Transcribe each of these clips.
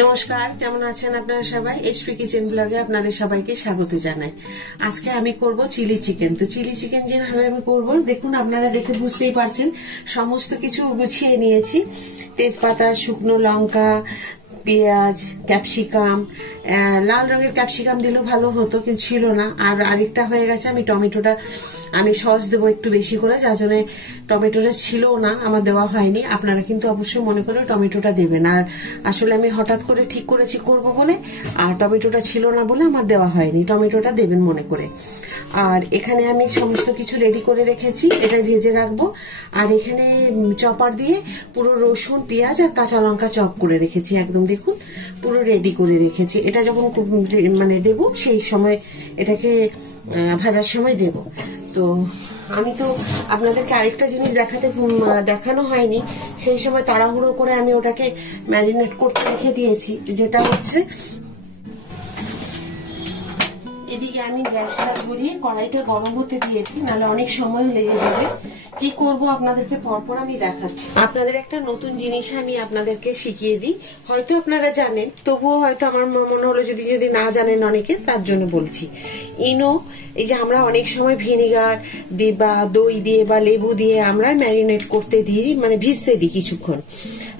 নমস্কার, কেমন আছেন আপনারা সবাই? এসপি কিচেন ব্লগে আপনাদের সবাইকে স্বাগত জানাই। আজকে আমি করব চিলি চিকেন। তো চিলি চিকেন যেভাবে আমি করব দেখুন, আপনারা দেখে বুঝতেই পারছেন। সমস্ত কিছু গুছিয়ে নিয়েছি। তেজপাতা, শুকনো লঙ্কা, পেঁয়াজ, ক্যাপসিকাম, লাল রঙের ক্যাপসিকাম দিলেও ভালো হতো কিন্তু ছিল না। আর আরেকটা হয়ে গেছে, আমি টমেটোটা আমি সস দেবো একটু বেশি করে, যার জন্য টমেটোটা ছিল না, আমার দেওয়া হয়নি। আপনারা কিন্তু অবশ্যই মনে করে টমেটোটা দেবেন। আর আসলে আমি হঠাৎ করে ঠিক করেছি করব বলে, আর টমেটোটা ছিল না বলে আমার দেওয়া হয়নি। টমেটোটা দেবেন মনে করে। আর এখানে আমি সমস্ত কিছু রেডি করে রেখেছি, এটা ভেজে রাখবো। আর এখানে চপার দিয়ে পুরো রসুন, পেঁয়াজ আর কাঁচা লঙ্কা চপ করে রেখেছি, একদম দেখুন পুরো রেডি করে রেখেছি। এটা যখন মানে দেব সেই সময় এটাকে ভাজার সময় দেব। তো আমি তো আপনাদেরকে আরেকটা জিনিস দেখানো হয়নি, সেই সময় তাড়াহুড়ো করে আমি ওটাকে ম্যারিনেট করতে রেখে দিয়েছি, যেটা হচ্ছে এদিকে আমি গ্যাসটা ধরিয়ে কড়াইটা গরম হতে দিয়েছি, নাহলে অনেক সময় লেগে যাবে। কি করব আপনাদেরকে পরপর আমি দেখাচ্ছি। আপনাদের একটা নতুন জিনিস আমি আপনাদেরকে শিখিয়ে দিই, হয়তো আপনারা জানেন, তবুও হয়তো আমার মনে হলো যদি না জানেন অনেকে, তার জন্য বলছি। ইনো, এই যে আমরা অনেক সময় ভিনিগার দিয়ে বা দই দিয়ে বা লেবু দিয়ে আমরা ম্যারিনেট করতে দিই, মানে ভিজতে দিই কিছুক্ষণ।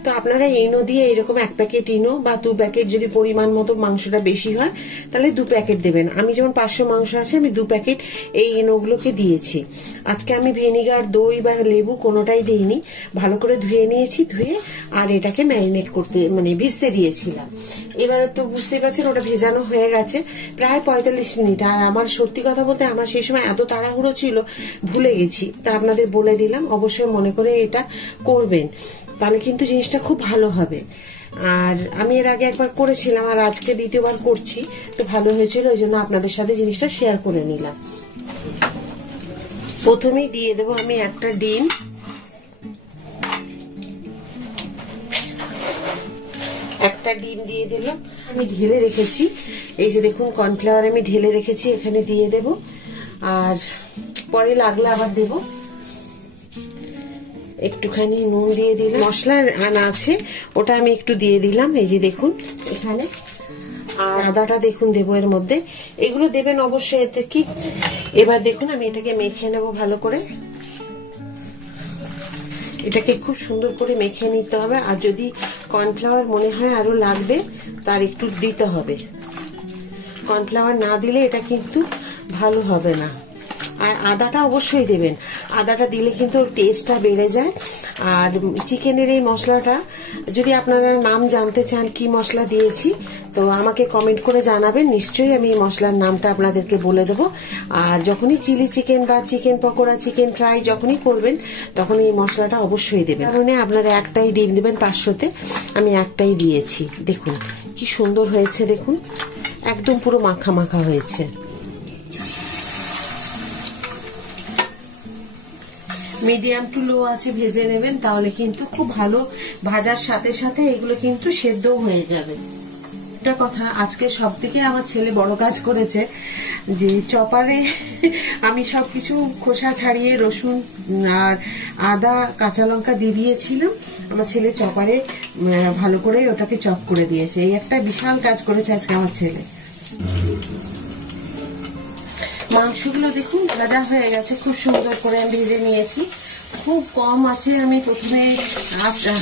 তো আপনারা ইনো দিয়ে এরকম 1 প্যাকেট ইনো বা 2 প্যাকেট, যদি পরিমাণ মতো মাংসটা বেশি হয় তাহলে 2 প্যাকেট দেবেন। আমি যেমন 500 মাংস আছে, আমি 2 প্যাকেট এই ইনোগুলোকে দিয়েছি। আজকে আমি ভিনিগার, দই বা লেবু কোনোটাই দিইনি, ভালো করে ধুয়ে নিয়েছি। ধুয়ে আর এটাকে ম্যারিনেট করতে মানে ভিজতে দিয়েছিলাম। এবারে তো বুঝতেই পারছেন ওটা ভেজানো হয়ে গেছে প্রায় 45 মিনিট। আর আমার সত্যি কথা বলতে আমার সেই সময় এত তাড়াহুড়ো ছিল, ভুলে গেছি। তা আপনাদের বলে দিলাম, অবশ্যই মনে করে এটা করবেন, তাহলে কিন্তু জিনিসটা খুব ভালো হবে। আর আমি এর আগে একবার করেছিলাম, আর আজকে দ্বিতীয়বার করছি, তো ভালো হয়েছিল, ওই জন্য আপনাদের সাথে জিনিসটা শেয়ার করে নিলাম। প্রথমেই দিয়ে দেবো আমি একটা ডিম। একটা ডিম দিয়ে দিলাম। আমি ঢেলে রেখেছি, এই যে দেখুন কর্নফ্লাওয়ার আমি ঢেলে রেখেছি, এখানে দিয়ে দেব। আর পরে লাগলে আবার দেব। একটুখানি নুন দিয়ে দিলাম, মশলা আনা আছে ওটা আমি একটু দিয়ে দিলাম, এই যে দেখুন এখানে। আর আদাটা দেখুন দেবো এর মধ্যে, এগুলো দেবেন অবশ্যই এতে কি। এবার দেখুন আমি এটাকে মেখে নেব ভালো করে। এটাকে খুব সুন্দর করে মেখে নিতে হবে। আর যদি কর্নফ্লাওয়ার মনে হয় আরো লাগবে, তার একটু দিতে হবে। কর্নফ্লাওয়ার না দিলে এটা কিন্তু ভালো হবে না। আর আদাটা অবশ্যই দেবেন, আদাটা দিলে কিন্তু টেস্টটা বেড়ে যায়। আর চিকেনের এই মশলাটা যদি আপনারা নাম জানতে চান কি মশলা দিয়েছি, তো আমাকে কমেন্ট করে জানাবেন, নিশ্চয়ই আমি এই মশলার নামটা আপনাদেরকে বলে দেবো। আর যখনই চিলি চিকেন বা চিকেন পকোড়া, চিকেন ফ্রাই যখনই করবেন, তখন এই মশলাটা অবশ্যই দেবেন। কারণে আপনারা একটাই ডিম দেবেন 500-তে, আমি একটাই দিয়েছি। দেখুন কি সুন্দর হয়েছে, দেখুন একদম পুরো মাখা মাখা হয়েছে। মিডিয়াম টু লো আছে ভেজে নেবেন, তাহলে কিন্তু খুব ভালো ভাজার সাথে সাথে এগুলো কিন্তু সেদ্ধ হয়ে যাবে। একটা কথা, আজকে সব থেকে আমার ছেলে বড় কাজ করেছে, যে চপারে আমি সবকিছু খোসা ছাড়িয়ে রসুন আর আদা, কাঁচা লঙ্কা দিয়ে দিয়েছিলাম, আমার ছেলে চপারে ভালো করে ওটাকে চপ করে দিয়েছে। এই একটা বিশাল কাজ করেছে আজকে আমার ছেলে। মাংসগুলো দেখুন ভাজা হয়ে গেছে, খুব সুন্দর করে আমি ভেজে নিয়েছি। খুব কম আছে, আমি প্রথমে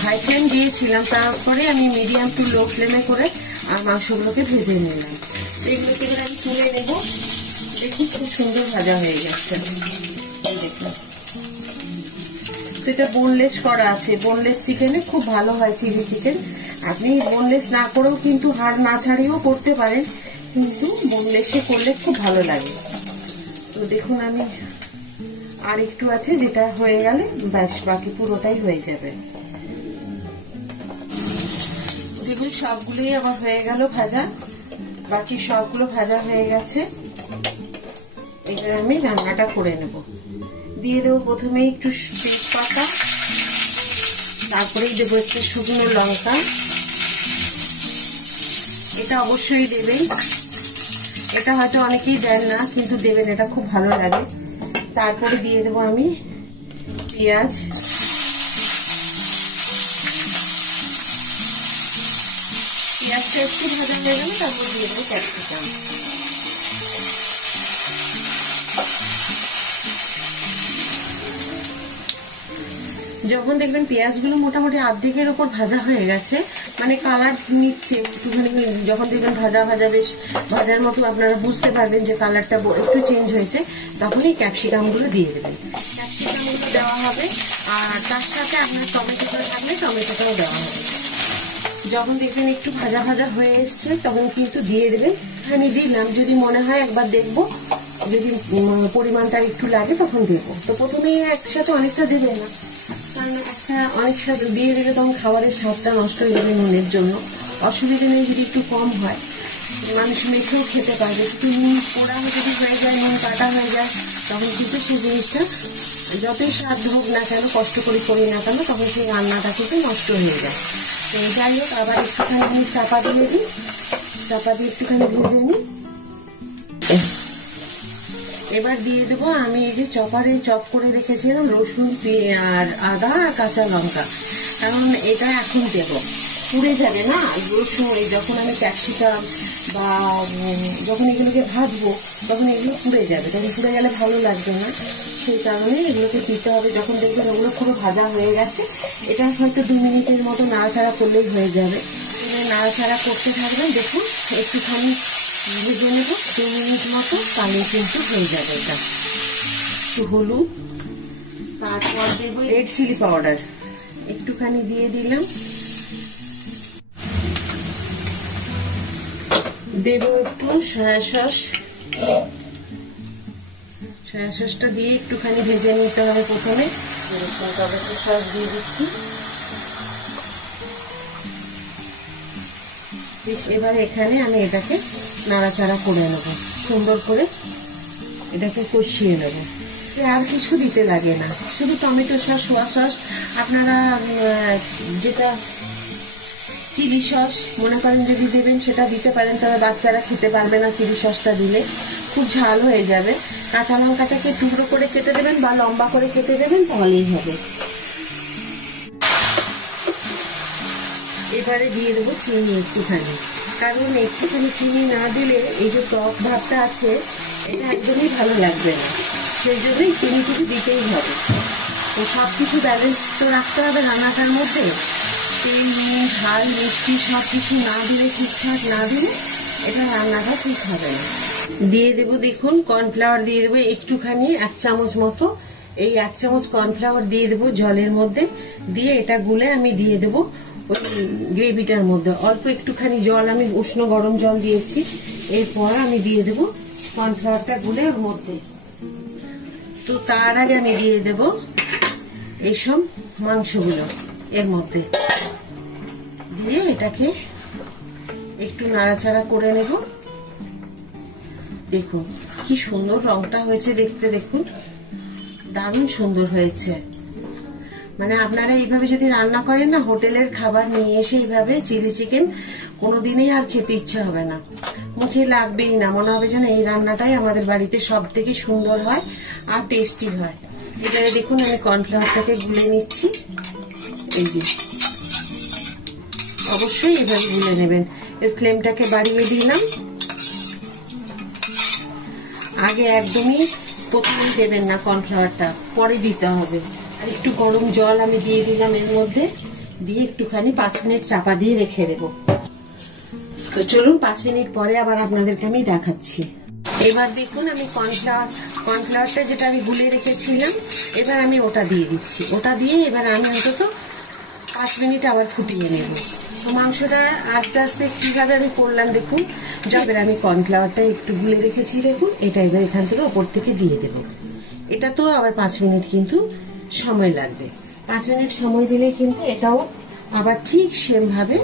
হাই ফ্লেম দিয়েছিলাম, তারপরে আমি মিডিয়াম টু লো ফ্লেমে করে আর মাংসগুলোকে ভেজে নিলাম। এগুলোকে এবার আমি তুলে নেব। দেখি খুব সুন্দর ভাজা হয়ে গেছে, এই দেখুন। তো এটা বোনলেস করা আছে, বোনলেস চিকেনে খুব ভালো হয় চিলি চিকেন। আপনি বোনলেস না করেও কিন্তু হাড় না ছাড়িয়েও করতে পারেন, কিন্তু বোনলেসে করলে খুব ভালো লাগে। তো দেখুন আমি আর একটু আছে, যেটা হয়ে গেলে ব্যাস বাকি পুরোটাই হয়ে যাবে। দেখুন সবগুলোই আবার হয়ে গেল ভাজা, বাকি সবগুলো ভাজা হয়ে গেছে। এবার আমি রান্নাটা করে নেব। দিয়ে দেবো প্রথমে একটু তেজপাতা, তারপরেই দেবো একটু শুকনো লঙ্কা, এটা অবশ্যই দেবেন। এটা হয়তো অনেকেই দেন না, কিন্তু দেবেন, এটা খুব ভালো লাগে। তারপরে দিয়ে দেবো আমি পেঁয়াজ, পেঁয়াজটা একটু ভাজা হয়ে গেলে তারপর দিয়ে দেবো ক্যাপসিকাম। যখন দেখবেন পেঁয়াজগুলো মোটামুটি অর্ধেকের ওপর ভাজা হয়ে গেছে, মানে কালার নিচ্ছে একটুখানি, যখন দেখবেন ভাজা ভাজা বেশ ভাজার মতো আপনারা বুঝতে পারবেন যে কালারটা একটু চেঞ্জ হয়েছে, তখনই ক্যাপসিকামগুলো দিয়ে দেবেন। ক্যাপসিকামগুলো দেওয়া হবে, আর তার সাথে আপনার টমেটোটা থাকলে টমেটোটাও দেওয়া হবে। যখন দেখবেন একটু ভাজা ভাজা হয়ে এসছে তখন কিন্তু দিয়ে দেবেন। আমি দিলাম, যদি মনে হয় একবার দেখবো, যদি পরিমাণটা একটু লাগে তখন দেবো। তো প্রথমেই একসাথে অনেকটা দেবে না, কারণ একটা অনেক সাথে দিয়ে দিলে তখন খাবারের স্বাদটা নষ্ট হয়ে যাবে নুনের জন্য। অসুবিধা নেই যদি একটু কম হয়, মানুষ মেখেও খেতে পারবে। একটু নুন পোড়া যদি হয়ে যায়, নুন কাটা হয়ে যায়, তখন কিন্তু সেই জিনিসটা যতই স্বাদ হোক না কেন, কষ্ট করে করি না কেন, তখন সেই রান্নাটা কিন্তু নষ্ট হয়ে যায়। তো যাই হোক, আবার একটুখানি আমি চাপা দিয়ে দিই, চাপা দিয়ে একটুখানি ভেজে নিই। এবার দিয়ে দেবো আমি এই যে চপারে চপ করে রেখেছিলাম রসুন আর আদা আর কাঁচা লঙ্কা, কারণ এটা এখন দেবো, পুড়ে যাবে না রসুন। যখন আমি ক্যাপসিকাম বা যখন এগুলোকে ভাজবো তখন এগুলো পুড়ে যাবে, তখন পুড়ে গেলে ভালো লাগবে না, সেই কারণে এগুলোকে দিতে হবে। যখন দেখবেন ওগুলো পুরো ভাজা হয়ে গেছে, এটা হয়তো 2 মিনিটের মতো নাড়াচাড়া করলেই হয়ে যাবে। নাড়াচাড়া করতে থাকবেন, দেখুন একটুখানি ভেজে নেব 2 মিনিট মতো, তাহলে কিন্তু হয়ে যাবে। এটা একটু হলুদ, তারপর দেবো রেড চিলি পাউডার একটুখানি দিয়ে দিলাম, দেবো একটু সয়া সস। সয়া সসটা দিয়ে একটুখানি ভেজে নিতে হবে প্রথমে। টমেটো সস দিয়ে দিচ্ছি। এবার এখানে আমি এটাকে নাড়াচাড়া করে নেব, সুন্দর করে এটাকে কষিয়ে নেব। আর কিছু দিতে লাগে না, শুধু টমেটো সস, সোয়া সস, আপনারা যেটা চিলি সস মনে করেন যদি দেবেন সেটা দিতে পারেন, তবে বাচ্চারা খেতে পারবে না চিলি সসটা দিলে, খুব ঝাল হয়ে যাবে। কাঁচা লঙ্কাটাকে টুকরো করে কেটে দেবেন বা লম্বা করে কেটে দেবেন, তাহলেই হবে। এবারে দিয়ে দেবো চিনি একটুখানি, কারণ একটুখানি চিনি না দিলে এই যে টক ভাবটা আছে এটা একদমই ভালো লাগবে না, সেই জন্যই চিনিটুকু দিতেই হবে। তো সব কিছু ব্যালেন্স তো রাখতে হবে রান্নাটার মধ্যে, তেল, নুন, ঝাল, মিষ্টি সব কিছু না দিলে, ঠিকঠাক না দিলে এটা রান্নাটা ঠিক হবে না। দিয়ে দেবো দেখুন কর্নফ্লাওয়ার দিয়ে দেবো একটুখানি, 1 চামচ মতো। এই 1 চামচ কর্নফ্লাওয়ার দিয়ে দেবো জলের মধ্যে, দিয়ে এটা গুলে আমি দিয়ে দেবো ওই গ্রেভিটার মধ্যে। অল্প একটুখানি জল, আমি উষ্ণ গরম জল দিয়েছি। এরপর আমি দিয়ে দেবো কর্নফ্লাওয়ারটা গুলে ওর মধ্যে। তো তার আগে আমি দিয়ে দেবো এইসব মাংসগুলো এর মধ্যে দিয়ে এটাকে একটু নাড়াচাড়া করে নেব। দেখুন কি সুন্দর রংটা হয়েছে দেখতে, দেখুন দারুণ সুন্দর হয়েছে। মানে আপনারা এইভাবে যদি রান্না করেন না, হোটেলের খাবার নিয়ে এসে এইভাবে চিলি চিকেন কোনোদিনই আর খেতে ইচ্ছে হবে না, মুখে লাগবেই না, মনে হবে যেন এই রান্নাটাই আমাদের বাড়িতে সব থেকে সুন্দর হয় আর টেস্টি হয়। এবারে দেখুন আমি কর্নফ্লাওয়ারটাকে গুলে নিচ্ছি, এই যে অবশ্যই এভাবে গুলে নেবেন। এর ফ্লেমটাকে বাড়িয়ে দিলাম, আগে একদমই প্রথমে দেবেন না কর্নফ্লাওয়ারটা, পরে দিতে হবে। আর একটু গরম জল আমি দিয়ে দিলাম এর মধ্যে, দিয়ে একটুখানি 5 মিনিট চাপা দিয়ে রেখে দেবো। তো চলুন 5 মিনিট পরে আবার আপনাদেরকে আমি দেখাচ্ছি। এবার দেখুন আমি কর্নফ্লাওয়ারটা যেটা আমি গুলে রেখেছিলাম, এবার আমি ওটা দিয়ে দিচ্ছি। ওটা দিয়ে এবার আমি অন্তত 5 মিনিট আবার ফুটিয়ে নেব। তো মাংসটা আস্তে আস্তে কিভাবে আমি করলাম দেখুন, এবার আমি কর্নফ্লাওয়ারটা একটু গুলে রেখেছি দেখুন, এটা এবার এখান থেকে ওপর থেকে দিয়ে দেব। এটা তো আবার 5 মিনিট কিন্তু সময় লাগবে। 5 মিনিট সময় দিলে কিন্তু এটাও আবার ঠিক সেম ভাবে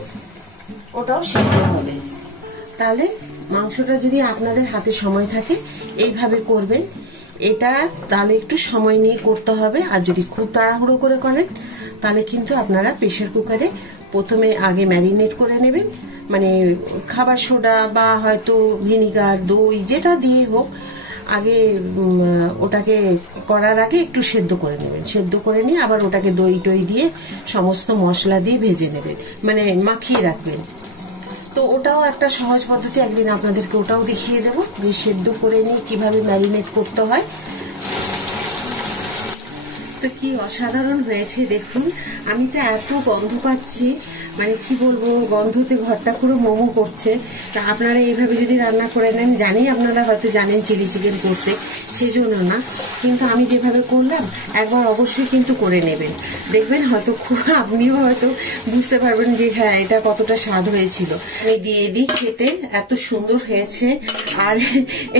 ওটাও সিদ্ধ হবে। তাহলে মাংসটা যদি আপনাদের হাতে সময় থাকে এইভাবে করবেন, এটা তাহলে একটু সময় নিয়ে করতে হবে। আর যদি খুব তাড়াহুড়ো করে করেন তাহলে কিন্তু আপনারা প্রেসার কুকারে প্রথমে আগে ম্যারিনেট করে নেবেন, মানে খাবার সোডা বা হয়তো ভিনিগার, দই যেটা দিয়ে হোক, আগে ওটাকে করার আগে একটু সেদ্ধ করে নেবেন। সেদ্ধ করে নিয়ে আবার ওটাকে দই টই দিয়ে সমস্ত মশলা দিয়ে ভেজে নেবেন, মানে মাখিয়ে রাখবেন। তো তো ওটাও একটা সহজ পদ্ধতি, একদিন আপনাদেরকে ওটাও দেখিয়ে দেবো যে সেদ্ধ করে নিয়ে কিভাবে ম্যারিনেট করতে হয়। তো কি অসাধারণ হয়েছে দেখুন। আমি তো এত গন্ধ পাচ্ছি, মানে কি বলবো, গন্ধতে ঘরটা পুরো মোমো করছে। তা আপনারা এইভাবে যদি রান্না করে নেন, জানি আপনারা হয়তো জানেন চিলি চিকেন করতে, সেজন্য না, কিন্তু আমি যেভাবে করলাম একবার অবশ্যই কিন্তু করে নেবেন, দেখবেন হয়তো আপনিও হয়তো বুঝতে পারবেন যে হ্যাঁ এটা কতটা স্বাদ হয়েছিল। আমি দিয়ে দিই খেতে, এত সুন্দর হয়েছে, আর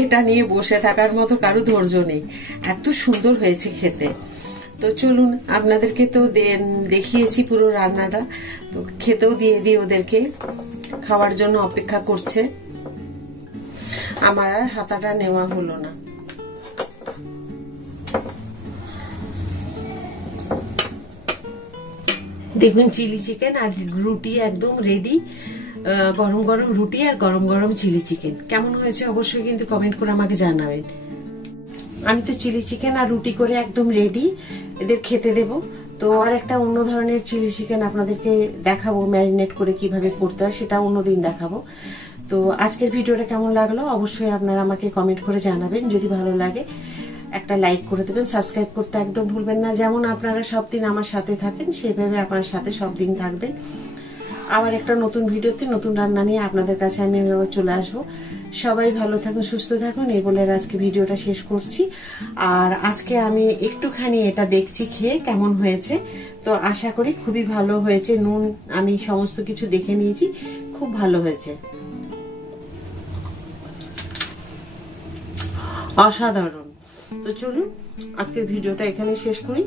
এটা নিয়ে বসে থাকার মতো কারো ধৈর্য নেই, এত সুন্দর হয়েছে খেতে। তো চলুন, আপনাদেরকে তো দেখিয়েছি পুরো রান্নাটা, তো খেতেও দিয়ে দিই ওদেরকে, খাওয়ার জন্য অপেক্ষা করছে। আমার আর হাতাটা নেওয়া হলো না। দেখুন চিলি চিকেন আর রুটি একদম রেডি, গরম গরম রুটি আর গরম গরম চিলি চিকেন। কেমন হয়েছে অবশ্যই কিন্তু কমেন্ট করে আমাকে জানাবেন। আমি তো চিলি চিকেন আর রুটি করে একদম রেডি, এদের খেতে দেব। তো আর একটা অন্য ধরনের চিলি চিকেন আপনাদেরকে দেখাবো, ম্যারিনেট করে কিভাবে করতে হয় সেটা অন্যদিন দেখাবো। তো আজকের ভিডিওটা কেমন লাগলো অবশ্যই আপনারা আমাকে কমেন্ট করে জানাবেন। যদি ভালো লাগে একটা লাইক করে দেবেন, সাবস্ক্রাইব করতে একদম ভুলবেন না। যেমন আপনারা সব দিন আমার সাথে থাকেন, সেভাবে আপনার সাথে সব দিন থাকবেন। আবার একটা নতুন ভিডিওতে নতুন রান্না নিয়ে আপনাদের কাছে আমি চলে আসবো। সবাই ভালো থাকুন, সুস্থ থাকুন, এই বলে আজকে ভিডিওটা শেষ করছি। আর আজকে আমি একটুখানি এটা দেখছি খেয়ে কেমন হয়েছে, তো আশা করি খুবই ভালো হয়েছে। নুন আমি সমস্ত কিছু দেখে নিয়েছি, খুব ভালো হয়েছে, অসাধারণ। তো চলুন আজকের ভিডিওটা এখানে শেষ করি।